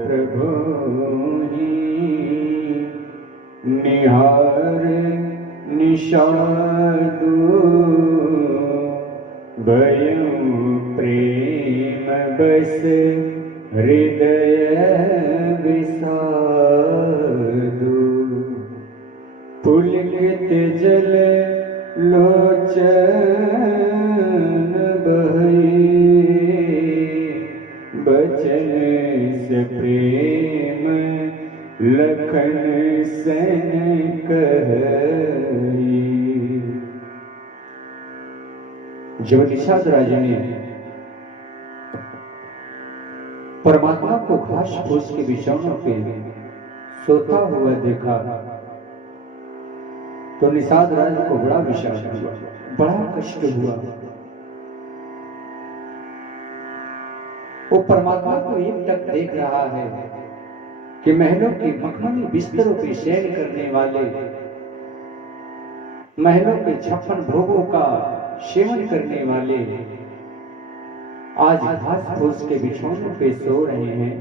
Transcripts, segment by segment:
प्रभु ही निहार निषादु भयं प्रेम बस हृदय विषादु पुलकित जल लोचन बहई बचन से प्रेम लखन सन कहई। जब निषाद राजा ने परमात्मा को घास फूस के बिछौनों पे सोता हुआ देखा तो निषाद राज को बड़ा विषाद हुआ, बड़ा कष्ट हुआ। वो परमात्मा को एकटक देख रहा है कि महलों के मखमली बिस्तरों पे शयन करने वाले, महलों के 56 भोगों का सेवन करने वाले आज घास फूस के बिछौनों पे सो रहे हैं,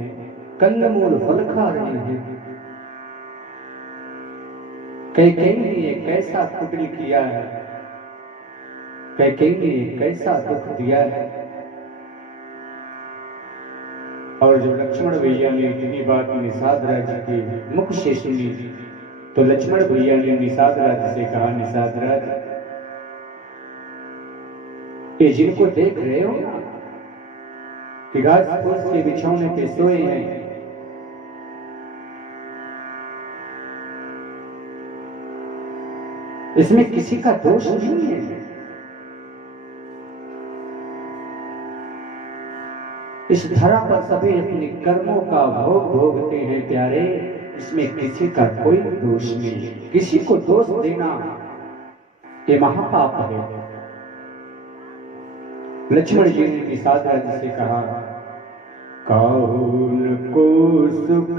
कंदमूल फल खा रहे हैं। कैकेयी ने कैसा कुटिल किया है, कैकेयी ने कैसा दुख दिया है। और जब लक्ष्मण भैया ने इतनी बात निषाद राज के मुख से सुनी तो लक्ष्मण भैया ने निषाद राज से कहा, निषाद राज, ये जिनको देख रहे हो ना कि घास फूस के बिछौने पे सोए हैं, इसमें किसी का दोष नहीं है। इस धरा पर सभी अपने कर्मों का भोग भोगते हैं प्यारे, इसमें किसी का कोई दोष नहीं। किसी को दोष देना ये महापाप है। लक्ष्मण जी ने निषाद राज से कहा, काहुन को सुख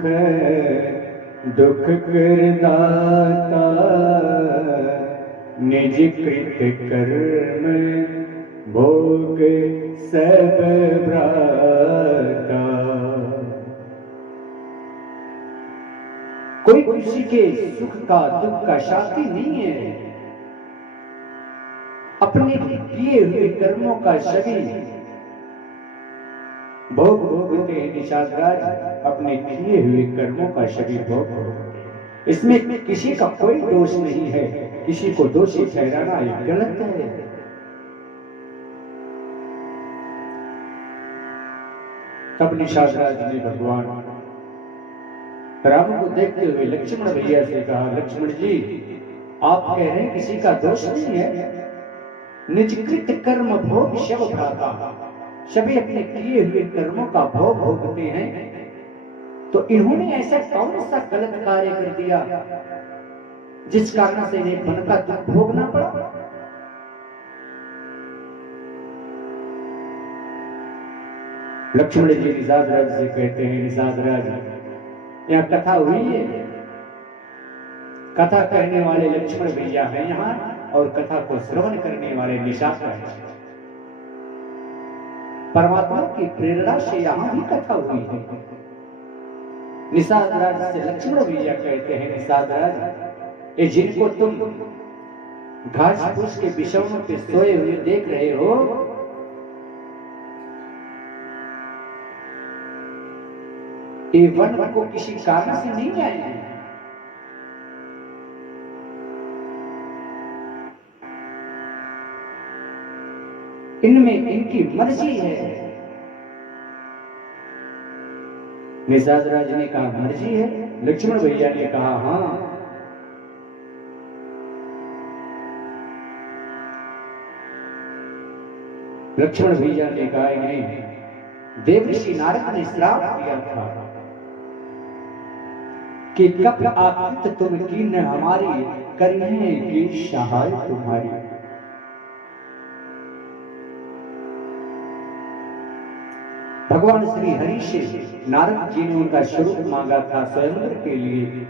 दुख करदाता निज कृत कर्म भोग सब भ्राता। कोई किसी के सुख का दुख का साथी नहीं है। अपने किए हुए कर्मों का सभी भोग भोगते हैं निषाद राज, अपने किए हुए कर्मों का सभी भोग भोगते हैं। इसमें किसी का कोई दोष नहीं है। किसी को दोषी ठहराना ये गलत है। तब निषाद राज ने भगवान राम को देखते हुए लक्ष्मण भैया से कहा, लक्ष्मण जी, आप कह रहे हैं किसी का दोष नहीं है। निजकृत कर्म भोग शव भ्राता, सभी अपने किए हुए कर्मों का भोग भोगते हैं, तो इन्होंने ऐसा कौन सा गलत कार्य कर दिया जिस कारण से इन्हें वन का दुख भोगना पड़ा। लक्ष्मण जी निषाद राज से कहते हैं, निषाद राज, यहाँ कथा हुई है, कथा कहने वाले लक्ष्मण भैया हैं यहाँ, और कथा को श्रवण करने वाले निषाद राज। परमात्मा की प्रेरणा से यहाँ भी कथा हुई है। निषाद राज से लक्ष्मण भैया कहते हैं, निषाद राज, ये जिनको तुम घास फूस के बिछौनों पे सोए हुए देख रहे हो, ये वन को किसी कारण से नहीं आए हैं। इनमें इनकी मर्जी है। निषाद राज ने कहा, मर्जी है? लक्ष्मण भैया ने कहा, हाँ। लक्ष्मण भैया ने कहा, नहीं, देवर्षि नारद ने श्राप दिया था कि कब आकृत तुम की न हमारी, करिए की सहाय तुम्हारी। भगवान श्री हरि से नारद जी ने उनका स्वरूप मांगा था स्वयंवर के लिए,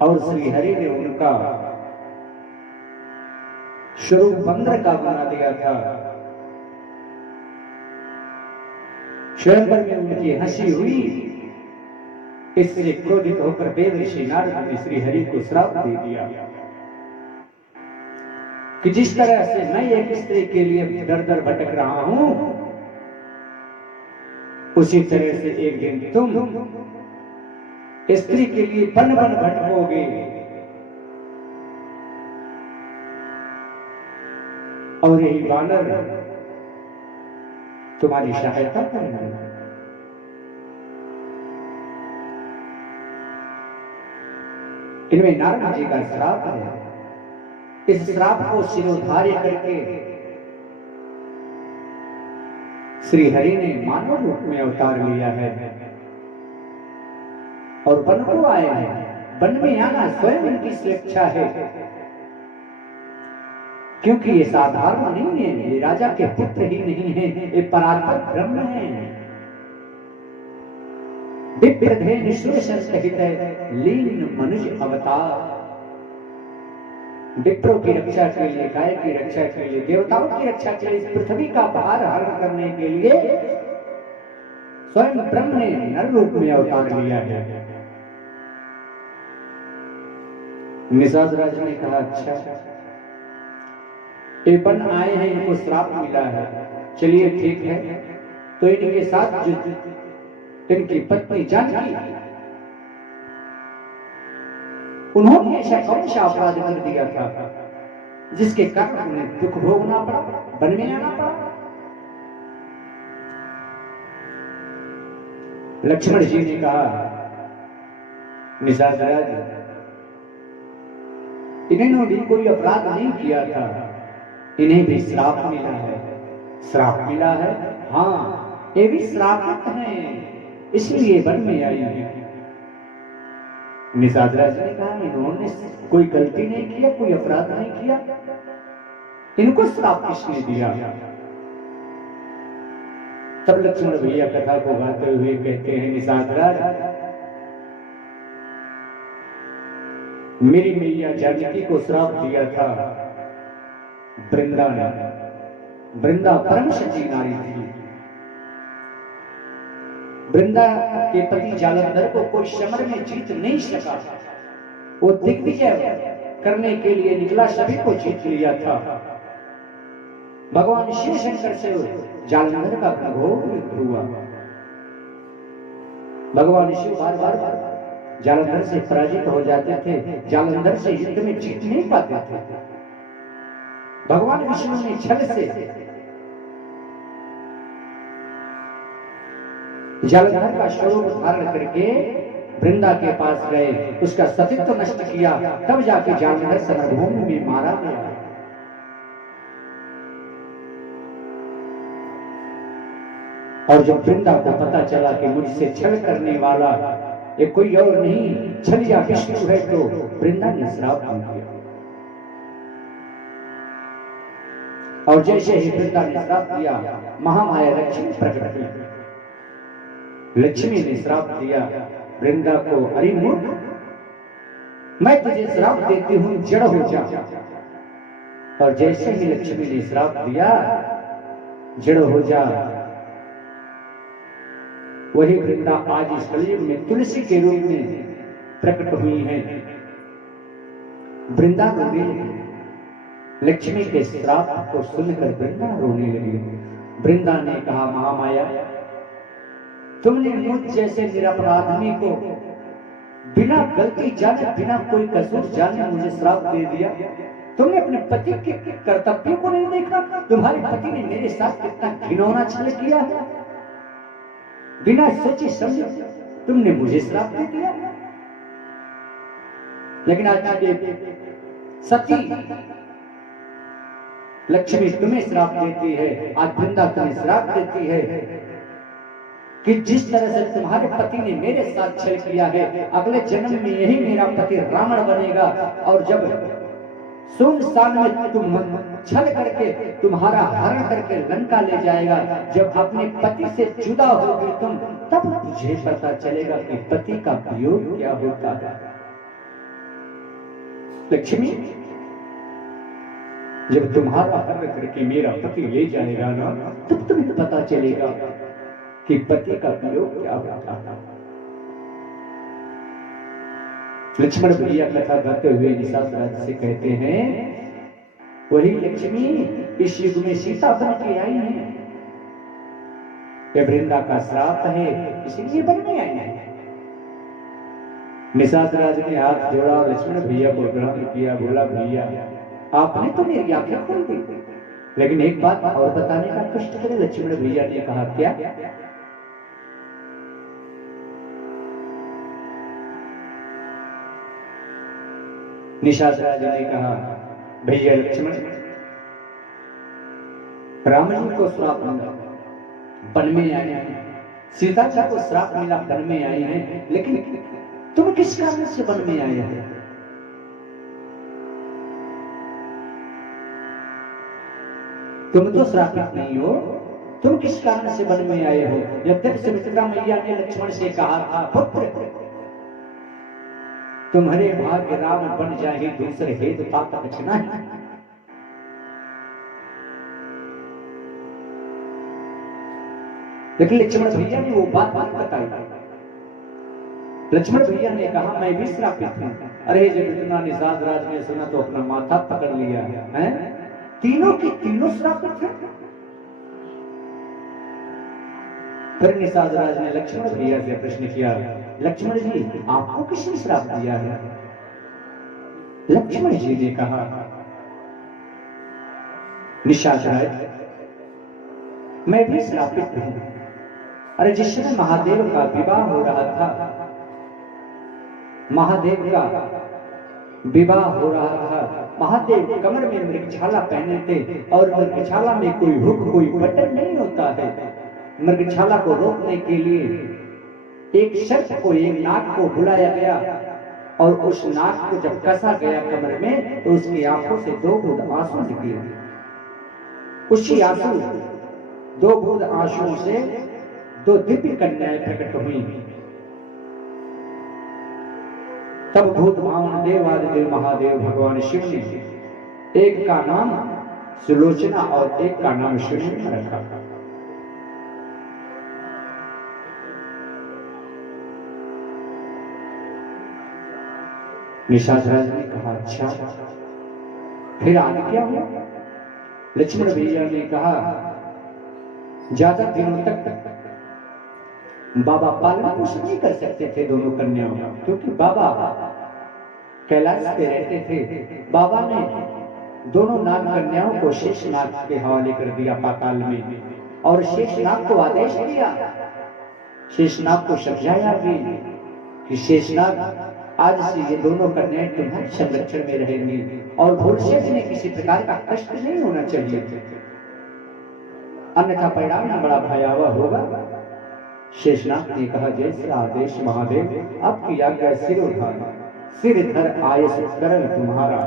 और श्री हरि ने उनका स्वरूप बंदर का बना दिया था। स्वयंवर में उनकी हंसी हुई। इससे क्रोधित होकर देवर्षि नारद ने श्री हरि को श्राप दे दिया कि जिस तरह से मैं एक स्त्री के लिए दर दर भटक रहा हूं, उसी तरह से एक दिन तुम स्त्री के लिए बन बन भटकोगे और यही वानर तुम्हारी सहायता करेंगे। इनमें नारद जी का श्राप है। इस श्राप को शिरोधार्य करके श्री हरि ने मानव रूप में अवतार लिया है और वन को आए हैं। वन में आना स्वयं इनकी स्वेच्छा है, क्योंकि ये साधारण नहीं है, ये राजा के पुत्र ही नहीं है, ये परात्पर ब्रह्म है। विप्रधे निःश्लेषण सहित लीन मनुज अवतार। विप्रों की रक्षा के लिए, गाय की रक्षा के लिए, देवताओं की रक्षा के लिए, इस पृथ्वी का भार हरण करने के लिए स्वयं ब्रह्म ने नर रूप में अवतार लिया है। निषाद राज ने कहा, अच्छा ये बन आए हैं, इनको श्राप मिला है, चलिए ठीक है। तो इनके साथ जो इनकी पत्नी जानकी, उन्होंने ऐसा कौन सा अपराध कर दिया था जिसके कारण उन्हें दुख भोगना पड़ा, वन में आना पड़ा। लक्ष्मण जी ने कहा, निषाद राज, इन्होंने भी कोई अपराध नहीं किया था, इन्हें भी श्राप मिला है। श्राप मिला है? हाँ, ये भी श्रापित हैं, इसलिए वन में आई है। निषाद राज ने कहा, इन्होंने कोई गलती नहीं किया, कोई अपराध नहीं किया, इनको श्राप किसने दिया? तब लक्ष्मण भैया कथा को गाते हुए कहते हैं, निषाद राज, मेरी मैया जानकी को श्राप दिया था वृंदा ने। वृंदा परम सची नारी थी। वृंदा के पति जालंधर को कोई समर में जीत नहीं सका। वो दिग्विजय करने के लिए निकला, सभी को जीत लिया था। भगवान शिव शंकर से जालंधर का घोर युद्ध हुआ। भगवान शिव बार बार जालंधर से पराजित हो जाते थे, जालंधर से युद्ध में जीत नहीं पाते थे। भगवान विष्णु ने छल से जालंधर का स्वरूप धारण करके वृंदा के पास गए, उसका सतीत्व नष्ट किया, तब जाके जालंधर समरभूमि में मारा गया। और जब वृंदा को पता चला कि मुझसे छल करने वाला ये कोई और नहीं, छलिया विष्णु है, तो वृंदा ने श्राप दिया। और जैसे ही वृंदा ने श्राप दिया, महामाया लक्ष्मी प्रकट हुई। लक्ष्मी ने श्राप दिया वृंदा को, अरे मूर्ख, मैं तुझे श्राप देती हूं, जड़ हो जा। और जैसे ही लक्ष्मी ने श्राप दिया, जड़ हो जा, वही वृंदा आज इस कलयुग में तुलसी के रूप में प्रकट हुई है। वृंदा रोने लगी। लक्ष्मी के श्राप को सुनकर वृंदा रोने लगी। वृंदा ने कहा, महामाया, तुमने मुझ जैसे निरपराधी को बिना गलती जाने, बिना कोई कसूर जाने मुझे श्राप दे दिया। तुमने अपने पति के कर्तव्यों को नहीं देखा। तुम्हारे पति ने मेरे साथ कितना घिनौना छल किया है। बिना सोचे समझे तुमने मुझे श्राप दे दिया। लेकिन आज सती लक्ष्मी तुम्हें श्राप देती है, आज वृंदा तुम्हें श्राप देती है कि जिस तरह से तुम्हारे पति ने मेरे साथ छल किया है, अगले जन्म में यही मेरा पति रावण बनेगा। और जब सुनसान में तुम छल करके तुम्हारा हरण करके लंका ले जाएगा, जब अपने पति से जुदा होगी तुम, तब तुझे पता चलेगा कि पति का वियोग क्या होता है। लक्ष्मी, जब तुम्हारा हरण करके मेरा पति ले जाएगा ना, तब तुम्हें पता चलेगा कि पति का वियोग क्या होता था। लक्ष्मण भैया कथा करते हुए निषाद राज से कहते हैं, वही लक्ष्मी इस युग में सीता बन के आई है। ये वृंदा का श्राप है, इसीलिए बन में आई है। निषाद राज ने हाथ जोड़ा और लक्ष्मण भैया को ग्रहण किया। बोला, भैया आपने तो मेरी आंखें खोल दी, लेकिन एक बात और बताने का कष्ट करे। लक्ष्मण भैया ने कहा, क्या? निषाद राज ने कहा, भैया लक्ष्मण, राम जी को श्राप मिला, वन में आए हैं। सीता जी को श्राप मिला, वन में आए हैं, लेकिन तुम किस कारण से वन में आए हो? तुम तो श्रापित नहीं हो, तुम किस कारण से वन में आए हो? जब तक सुमित्रा मैया ने लक्ष्मण से कहा था, पुत्र तुम्हारे भाग्य राम बन जाए, दूसरे हेतु पाप बचना है। लेकिन लक्ष्मण भैया ने वो बात नहीं बताई। लक्ष्मण भैया ने कहा, मैं भी श्रापित हूं। अरे जब इतना निषाद राज ने सुना तो अपना माथा पकड़ लिया है। तीनों की तीनों श्रापित हैं। फिर निषाद राज ने लक्ष्मण भैया से प्रश्न किया, लक्ष्मण जी आपको किसने श्राप दिया है? लक्ष्मण जी ने कहा, निषाद राज मैं भी श्रापित हूं। अरे जिस समय महादेव का विवाह हो रहा था, महादेव का विवाह हो रहा था, महादेव कमर में मृगछाला पहने थे और मृगछाला में कोई हुक कोई बटन नहीं होता है। मृगछाला को रोकने के लिए एक शख्स को, एक नाग को बुलाया गया और उस नाग को जब कसा गया कमर में तो उसकी आंखों से दो बूंद आंसू निकले। उसी आंसू, दो बूंद आंसुओं से दो दिव्य कन्याएं प्रकट हुई। तब भूत भावन देवादिदेव महादेव भगवान शिव ने एक का नाम सुलोचना और एक का नाम शून्य रखा। निषाद राज ने कहा, अच्छा फिर आगे क्या हुआ? लक्ष्मण भैया ने कहा, ज्यादा दिनों तक बाबा पालन पोषण नहीं कर सकते थे दोनों कन्याओं, क्योंकि बाबा कैलाश पे रहते थे। बाबा ने दोनों नाग कन्याओं को शेषनाग के हवाले कर दिया पाताल में, और शेषनाग को आदेश दिया, शेषनाग को समझाया भी कि शेषनाग आज से ये दोनों कन्याएं तुम्हारे संरक्षण में रहेंगी और भूलशेष ने किसी प्रकार का कष्ट नहीं होना चाहिए, अन्यथा परिणाम बड़ा भयावह होगा। शेषनाग ने कहा, जैसे आदेश महादेव, आपकी आज्ञा सिर उठाना, सिर धर आयस करम तुम्हारा,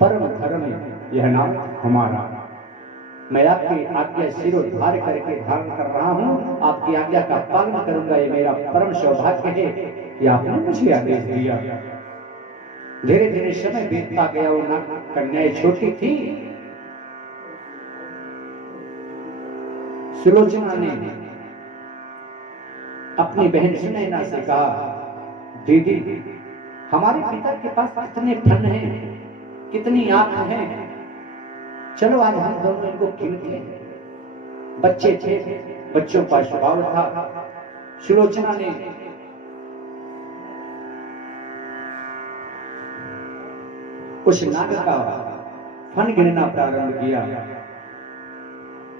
परम धर्म यह नाम हमारा। मैं आपकी आज्ञा सिर उधार करके धारण कर रहा हूँ, आपकी आज्ञा का पालन करूंगा, ये मेरा परम सौभाग्य है कि आपने मुझे आदेश दिया। धीरे धीरे समय बीतता गया, वो नाग कन्याएं छोटी थी। सुलोचना ने अपनी बहन सुनैना से कहा, दीदी हमारे पिता के पास कितने फन हैं, कितनी आंख हैं, चलो आज हम दोनों इनको कीमती हैं। बच्चे थे, बच्चों का स्वभाव था। सुलोचना ने उस नाग का फन गिनना प्रारंभ किया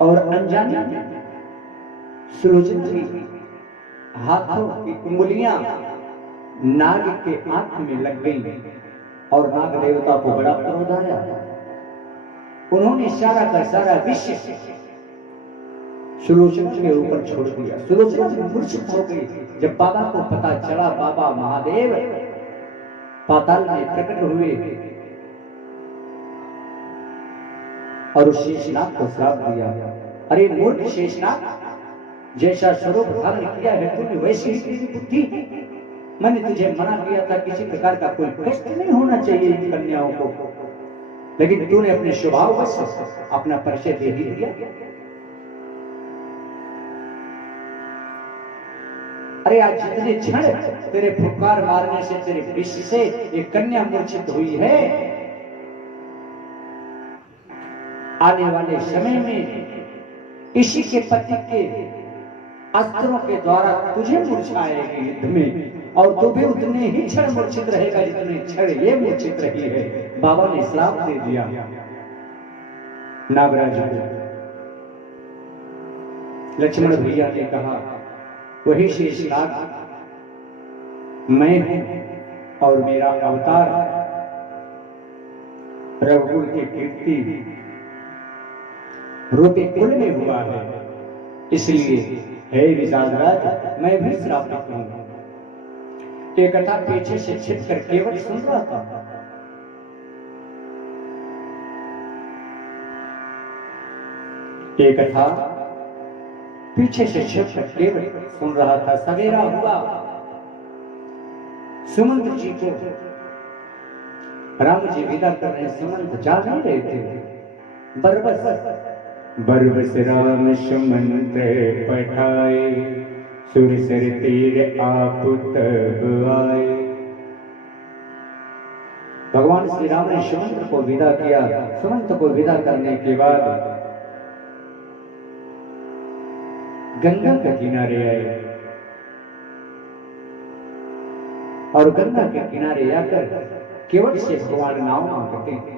और अनजाने सुलोचना की हाथों की उंगलियां नाग के आंख में लग गई और नाग देवता को बड़ा क्रोध आया। उन्होंने सारा का सारा विश्व सुलोचना के ऊपर छोड़ दिया। सुलोचना मूर्छित हो गई। जब बाबा को पता चला, बाबा महादेव पाताल में प्रकट हुए और उस शेषनाग को श्राप दिया। अरे मूर्ख शेषनाग, जैसा स्वरूप धारण किया है तूने वैसी ही तेरी बुद्धि। मैंने तुझे मना किया था किसी प्रकार का कोई कष्ट नहीं होना चाहिए इन कन्याओं को, लेकिन तूने अपने स्वभाव से अपना परिचय दे ही दिया। अरे आज जितने क्षण तेरे फुफकार मारने से तेरे विष से ये कन्या मूर्छित हुई है, आने वाले समय में इसी के पति के अस्त्रों के द्वारा तुझे मूर्छाएगी युद्ध में, और तू भी उतने ही क्षण मूर्छित रहेगा जितने क्षण ये मूर्छित रही है। बाबा ने श्राप दे दिया नागराज को। लक्ष्मण भैया ने कहा, वही शेषनाग मैं हूं और मेरा अवतार रघुकुल की कीर्ति रूपी कुल में हुआ है, इसलिए हे विशालराज मैं भी श्रापित हूं। ये कथा पीछे से छिप कर केवट सुन रहा था। ये कथा पीछे से छिप कर केवट सुन रहा था। सवेरा हुआ, सुमंत जी को राम जी विदा कर रहे, सुमंत जा नहीं रहे थे। बरबस राम सुमंत पठाए, सुरसर तीर आप तब आए। भगवान श्री राम ने सुमंत को विदा किया। सुमंत को विदा करने के बाद गंगा के किनारे आए और गंगा के किनारे आकर केवट से भगवान नाव मांगते हैं।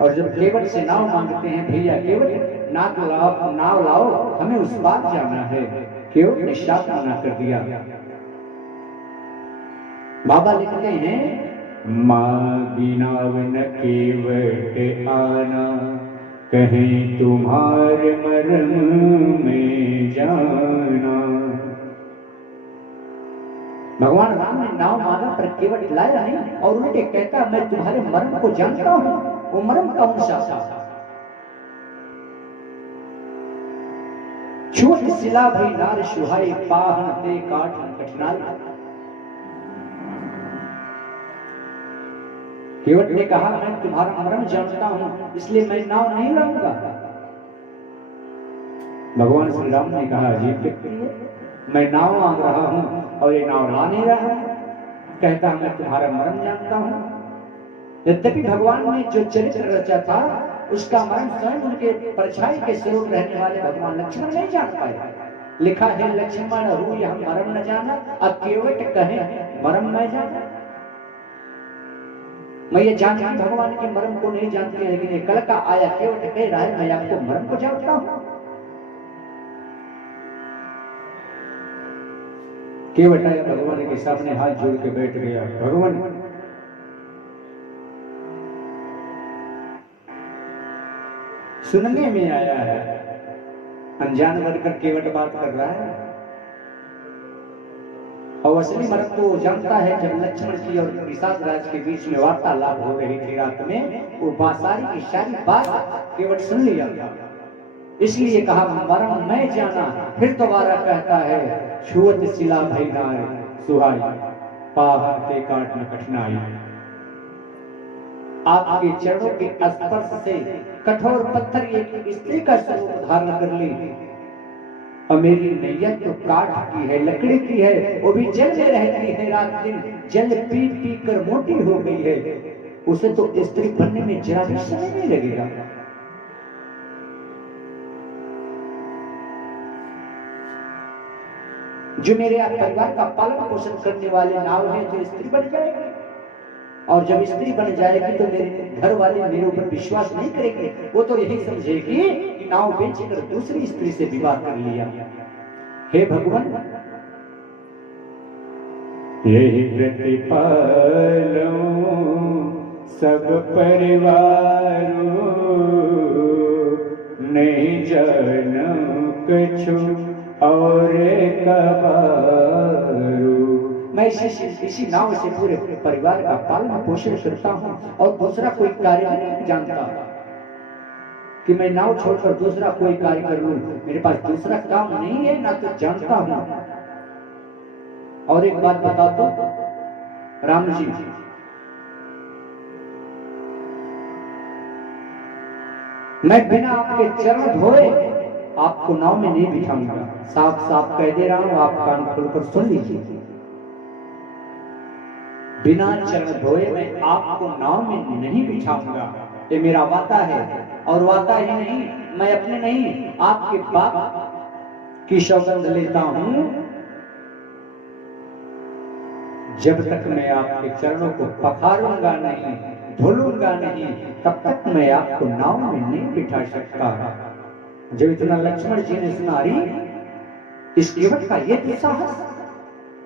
और जब केवट से नाव मांगते हैं, भैया केवट नाव लाओ, हमें उस पार जाना है, केवट ने शाप मना कर दिया। बाबा लिखते हैं, मांगी नाव न केवट आना, कहीं तुम्हारे मरम में जाना। भगवान राम ने नाव मांगा पर केवट लाया नहीं, और उल्टे कहता मैं तुम्हारे मर्म को जानता हूं। वो मर्म कौन सा था? छूट सिला भी नार सुहाई, पाहन ते काट कठिनाई। केवट ने कहा मैं तुम्हारा मर्म जानता हूं, इसलिए मैं नाव नहीं लाऊंगा। भगवान श्री राम ने कहा अजीब व्यक्ति है, मैं नाव मांग रहा हूं और ये नाव ला नहीं रहा। कहता मैं तुम्हारा मर्म जानता हूं। यद्यपि भगवान ने जो चरित्र रचा था उसका मर्म स्वयं उनके परछाई के स्वरूप रहने वाले भगवान लक्ष्मण नहीं जान पाए। लिखा है लक्ष्मण हूं यह मर्म न जाना, अब केवट कहे मर्म मैं जाना। मैं ये जानती भगवान के मर्म को नहीं जानती, लेकिन ये कल का आया केवट कह रहा है मैं आपको मर्म को जानता हूं। केवट आया भगवान के सामने हाथ जोड़ के बैठ गया। भगवान सुनने में आया है, अनजान बनकर केवट बात कर रहा है, और असली मर्म तो जानता है। जब लक्ष्मण जी और निषाद के बीच में वार्तालाप हो रही थी रात में, वो बासारी की सारी बात केवट सुन लिया था, इसलिए कहा मर्म मैं जाना। फिर दोबारा कहता है छुअत सिला भई नाय सुहाई, पाहन ते काट न कठिनाई। आपके चरणों के स्पर्श से कठोर पत्थर एक स्त्री का स्वरूप धारण कर ली, और मेरी नैया तो काठ की है, लकड़ी की है, वो भी जल में रहती है, रात दिन जल पी पी कर मोटी हो गई है, उसे तो स्त्री बनने में जरा भी समय नहीं लगेगा। जो मेरे परिवार का पालन पोषण करने वाले नाव है तो स्त्री बन जाएगी, और जब स्त्री बन जाएगी तो मेरे घर वाले मेरे ऊपर विश्वास नहीं करेंगे। वो तो यही समझेगी कि नाव बेचकर दूसरी स्त्री से विवाह कर लिया। हे भगवान, यही प्रतिपालो सब परिवारों, नहीं जानो कछु और कबारू। मैं इसी नाव से पूरे परिवार का पालन पोषण करता हूँ, और दूसरा कोई कार्य नहीं जानता कि मैं नाव छोड़कर दूसरा कोई कार्य कर लूं। मेरे पास दूसरा काम नहीं है, ना तो जानता हूँ। और एक बात बता दो राम जी, मैं बिना आपके चरण धोए आपको नाव में नहीं बिठाऊंगा। साफ साफ कह दे रहा हूं, आप कान खोलकर सुन लीजिए। बिना चरण धोए मैं आपको नाव में नहीं बिठाऊंगा, ये मेरा वादा है। और वादा ही नहीं, मैं अपने नहीं आपके बाप की सौगंध लेता हूं, जब तक मैं आपके चरणों को पखारूंगा नहीं, धुलूंगा नहीं, तब तक मैं आपको नाव में नहीं बिठा सकता। जब इतना लक्ष्मण जी ने सुना, अरे इस केवट का ये दुस्साहस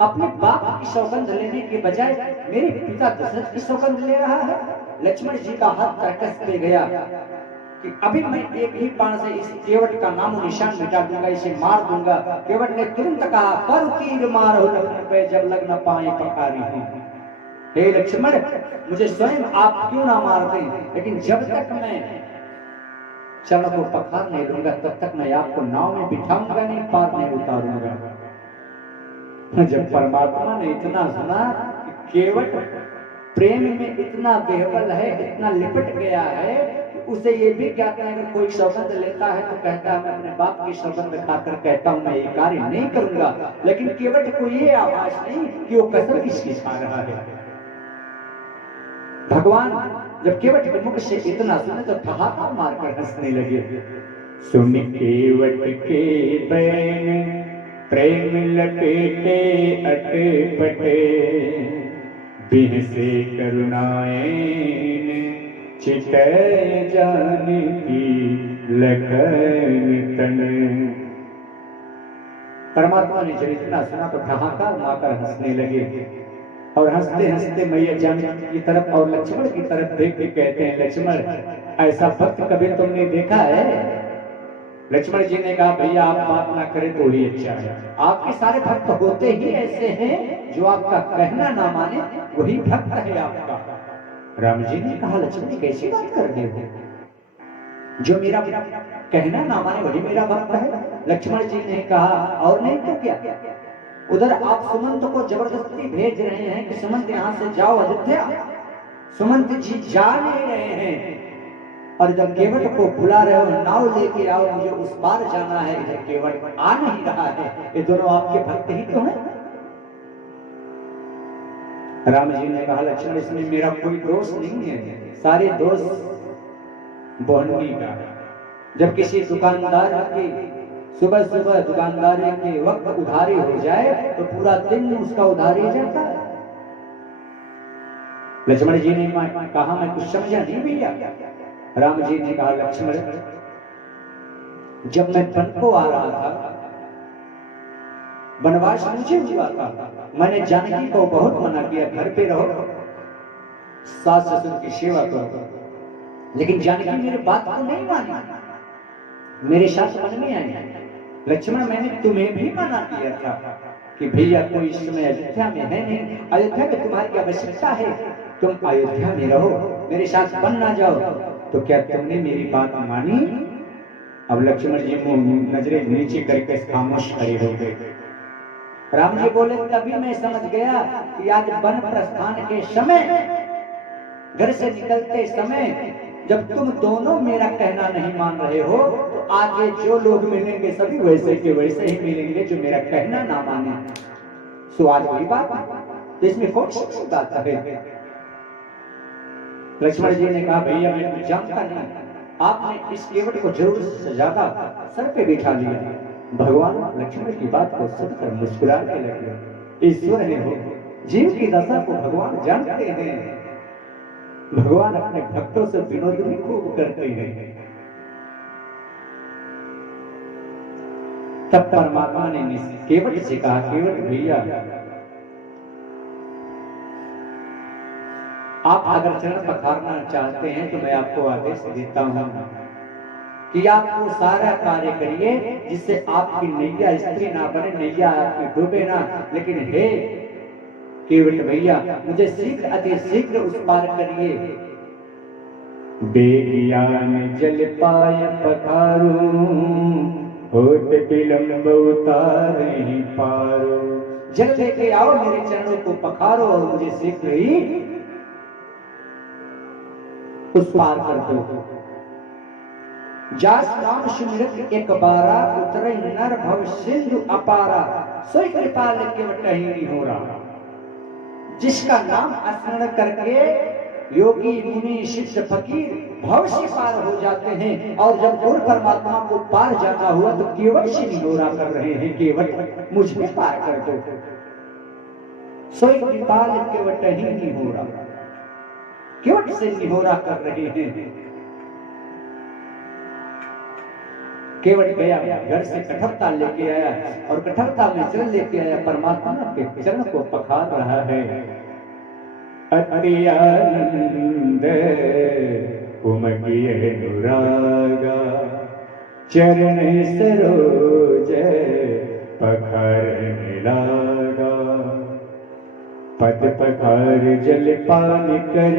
अपने बाप की सौगंध लेने के बजाय मेरे पिता दशरथ की सौगंध ले रहा है। लक्ष्मण जी का हाथ तरकस पे गया कि अभी मैं एक ही बाण से इस केवट का नामो निशान मिटा दूंगा, इसे मार दूंगा। केवट ने तुरंत कहा, पर तीर मारो लक्ष्मण पे जब लग न पाए पखारी हूं। हे लक्ष्मण, मुझे स्वयं आप क्यों ना मार दें, लेकिन जब तक मैं चरण को पखार नहीं दूंगा तब तक मैं आपको नाव में बिठाऊंगा नहीं, पार नहीं उतारूंगा। जब परमात्मा ने इतना सुना कि केवट प्रेम में इतना बेहबल है, इतना लिपट गया है, उसे ये भी ज्ञात है अगर कोई सौगंध लेता है तो कहता है मैं अपने बाप की सौगंध खाकर कहता हूं मैं ये कार्य नहीं करूंगा। लेकिन केवट को ये आभास नहीं कि वो कसम किसकी खा रहा है। भगवान जब केवट के मुख से इतना सुने तो ठहाका मारकर हंसने लगे। सुन केवट के बैन प्रेम लपेटे अटपटे, बिह से करुणाएं चितय जान की लखन तन। परमात्मा ने जब इतना सुना तो ठहाका मारकर हंसने लगे और हंसते हंसते मैया जानकी की तरफ और लक्ष्मण की तरफ देख के कहते हैं, लक्ष्मण ऐसा भक्त कभी तुमने देखा है? लक्ष्मण जी ने कहा, भैया आप बात ना करें तो ही अच्छा है। आपके सारे भक्त होते ही ऐसे हैं, जो आपका कहना ना माने वही भक्त है आपका। राम जी ने कहा, लक्ष्मण कैसी बात कर रहे हो? जो मेरा कहना ना माने वही मेरा भक्त है। लक्ष्मण जी ने कहा, और नहीं तो क्या? उधर आप सुमंत को जबरदस्ती भेज रहे हैं कि सुमंत यहां से जाओ अयोध्या। सुमंत जी जा नहीं रहे हैं, और जब केवट को बुला रहे हो, नाव लेके आओ, मुझे उस पार जाना है, इधर केवट आ नहीं रहा है। ये दोनों आपके भक्त ही तो हैं। राम जी ने कहा, लक्ष्मण इसमें मेरा कोई दोष नहीं है, सारे दोष बोहनी का। जब किसी दुकानदार की सुबह सुबह दुकानदारी के वक्त उधारी हो जाए तो पूरा दिन उसका उधारी जाता है। लक्ष्मण जी ने कहा, मैं कुछ समझा नहीं भैया। राम जी ने कहा, लक्ष्मण जब मैं वन को आ रहा था, वनवास मुझे हुआ था, मैंने जानकी को बहुत मना किया, घर पे रहो, सास ससुर की सेवा करो, लेकिन जानकी मेरे बात को नहीं मानी, मेरे साथ मन में आई। लक्ष्मण मैंने तुम्हें भी मना किया था कि भैया कोई इस समय अयोध्या में है नहीं, अयोध्या में तुम्हारी आवश्यकता है, तुम अयोध्या में रहो, मेरे साथ बन ना जाओ। तो क्या तुमने मेरी बात मानी? अब लक्ष्मण जी मुंह नजरें नीचे करके खामोश खड़े हो गए। राम जी बोले, तभी मैं समझ गया कि आज वन प्रस्थान के समय, घर से निकलते समय जब तुम दोनों मेरा कहना नहीं मान रहे हो, तो आगे जो लोग मिलेंगे सभी वैसे के वैसे ही मिलेंगे जो मेरा कहना ना माने। सो आज वही बात है, तो इसमें कौन सी बात है? लक्ष्मण जी ने कहा, भैया मैं कुछ जानता नहीं, आपने इस केवट को जरूर से ज्यादा सर पे बिठा लिया। भगवान लक्ष्मण की बात को सुनकर मुस्कुराने लगे। ईश्वर है वो, जीव की दशा को भगवान जानते हैं। भगवान अपने भक्तों से विनोद भी खूब करते हैं। तब परमात्मा ने केवट से कहा, केवट भैया आप अगर चरण पखारना चाहते हैं तो मैं आपको आदेश देता हूं कि आप वो सारा कार्य करिए जिससे आपकी नैया स्त्री ना बने, नैया आपकी डूबे ना। लेकिन हे केवट भैया, मुझे शीघ्र अति शीघ्र उस पार करिए। बेगियान जल पाय पखारूं, होत विलंब उतारे पारो। जल लेके आओ, मेरे चरणों को पखारो और मुझे शीघ्र ही उस पार कर दो। जास नाम सुमिरत एक बारा उतरे नर भव सिंधु अपारा सोई कृपाल केवट ही हो रहा। जिसका नाम स्मरण करके योगी मुनि सिद्ध फकीर भव से पार हो जाते हैं और जब गुरु परमात्मा को पार जाना हुआ तो केवट से निहोरा कर रहे हैं, केवट मुझे पार कर दो। सोई कृपाल केवट ही निहोरा, केवट से निहोरा कर रहे हैं। केवट गया घर से कठपता लेके आया और कठपता में जल लेके आया, परमात्मा के चरण को पखार रहा है। अति आनंद उमगिए अनुरागा चरण सरोज पखारने लागा। पद पखार जल पान कर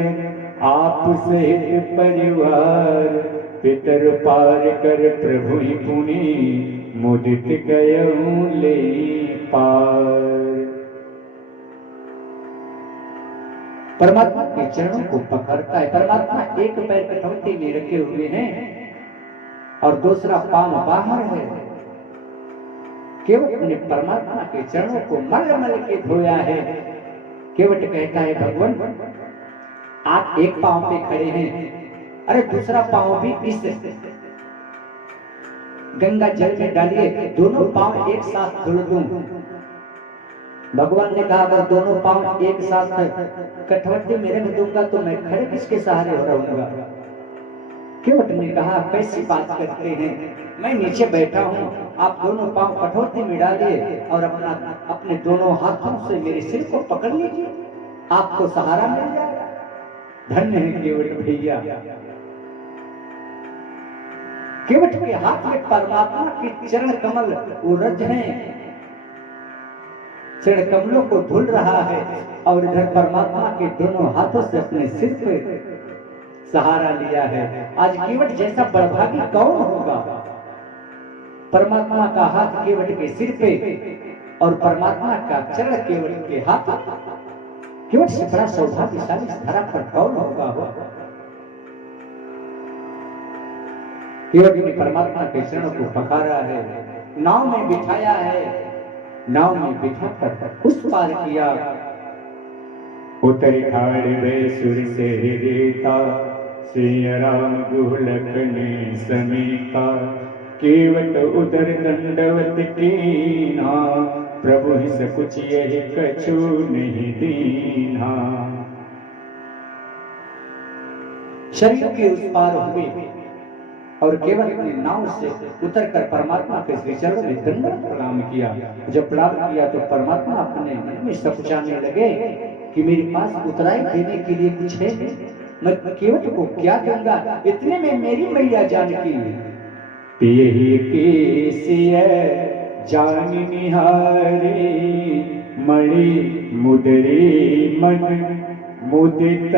आप सहित परिवार पितर पार कर प्रभु पुनि मुदित गयऊं ले पार। परमात्मा के चरणों को पकड़ता है। परमात्मा एक पैर कठौती में रखे हुए हैं और दूसरा पांव बाहर है। केवट ने परमात्मा के चरणों को मल मल के धोया है। केवट कहता है भगवान आप एक पांव पे खड़े हैं, अरे दूसरा पांव भी इस गंगा जल में डालिए, दोनों पांव एक साथ धुल दूं। भगवान ने कहा अगर दोनों पांव एक साथ कठौती में रख दूंगा तो मैं खड़े किसके सहारे रहूंगा। केवट ने कहा कैसी बात करते हैं, मैं नीचे बैठा हूं, आप दोनों पांव कठौती में डालिए और अपने दोनों हाथों से मेरे सिर को पकड़ लीजिए, आपको सहारा मिल जाएगा। धन्य है केवट भैया। केवट के हाथ में परमात्मा के चरण कमल उरज हैं, चरण कमलों को धुल रहा है और इधर परमात्मा के दोनों हाथों से अपने सिर पे सहारा लिया है। आज केवट जैसा बड़भागी कौन होगा। परमात्मा का हाथ केवट के सिर पे और परमात्मा का चरण केवट के हाथ। केवट से बड़ा सौभाग्यशाली इस धरा पर कौन होगा। केवट ने परमात्मा के चरणों को पखारा है, नाव में बिठाया है, नाव में बिठा कर उस पार किया। उतर ठाड़े सुर से रेता सिया राम गुहलकने समीका। केवट उदर दंडवत कीना प्रभु ही सकुच यही कछु नहीं दीना। शरीर के उस पार हुए और केवल अपनी नाव से उतरकर परमात्मा के श्री चरणों में दंडवत प्रणाम किया। जब प्रणाम किया तो परमात्मा अपने मन में सकुचाने लगे कि मेरे पास उतराई देने के लिए कुछ है, मैं केवट को क्या दूंगा। इतने में मेरी मैया जानकी यही केसिय जान निहारी मणि मुदरी मन मुदित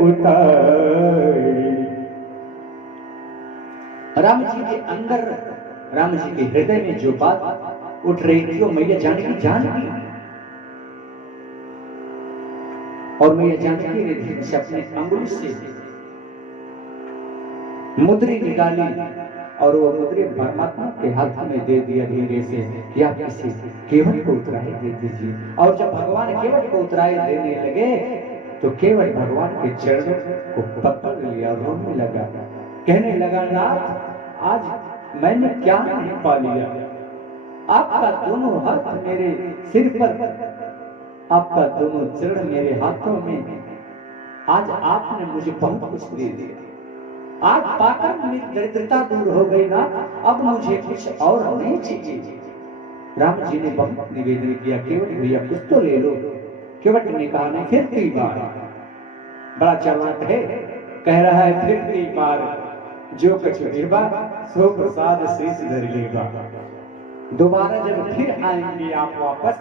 उतारी। राम जी के अंदर, राम जी के हृदय में जो बात उठ रही थी वो मैया जानकी जान गई और मैया जानकी ने धीरे से अपने अंगुली से मुद्री निकाली और वो मुद्री परमात्मा के हाथ में दे दिया धीरे से कि आप किसी केवट को उतराई दे दीजिए। और जब भगवान केवट को उतराई देने लगे तो केवट भगवान के चरणों को पकड़ लिया, रोने लगा, कहने लगा नाथ आज मैंने क्या नहीं पा लिया। आपका दोनों हाथ मेरे सिर पर, आपका दोनों चरण मेरे हाथों में, आज आपने मुझे बहुत कुछ दे दिया। आज पाकर मेरी दरिद्रता दूर हो गई ना, अब मुझे कुछ और नहीं चाहिए। राम जी ने बहुत निवेदन किया केवट भैया कुछ तो ले लो। केवट ने कहा नहीं, फिर 3 बार। बड़ा चालाक है, कह रहा है फिर 3 बार जो कछु देवा सो प्रसाद शेष धर लेगा। दोबारा जब फिर आएंगे आप वापस,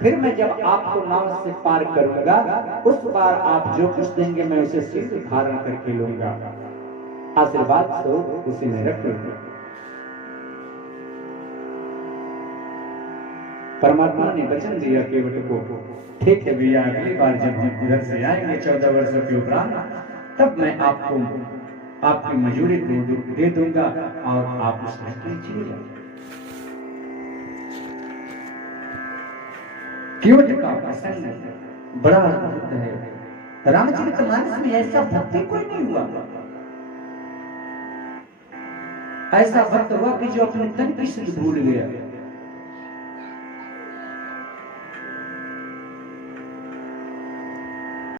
फिर मैं जब आपको नाव से पार करूंगा उस बार आप जो कुछ देंगे मैं उसे सिर धारण करके लूंगा। आशीर्वाद स्वरूप उसी में रख लूंगा। परमात्मा ने वचन दिया केवट को, ठीक है भैया अगली बार जब हम इधर से आएंगे 14 वर्षों के उपरांत तब मैं आपको आपकी मजूरी दे दूंगा और आप उस घर के लिए चले जाओ। क्योट का प्रसंग बड़ा अद्भुत है। रामचरितमानस में ऐसा भक्ति कोई नहीं हुआ, ऐसा भक्त हुआ कि जो अपने तन की सुध भूल गया।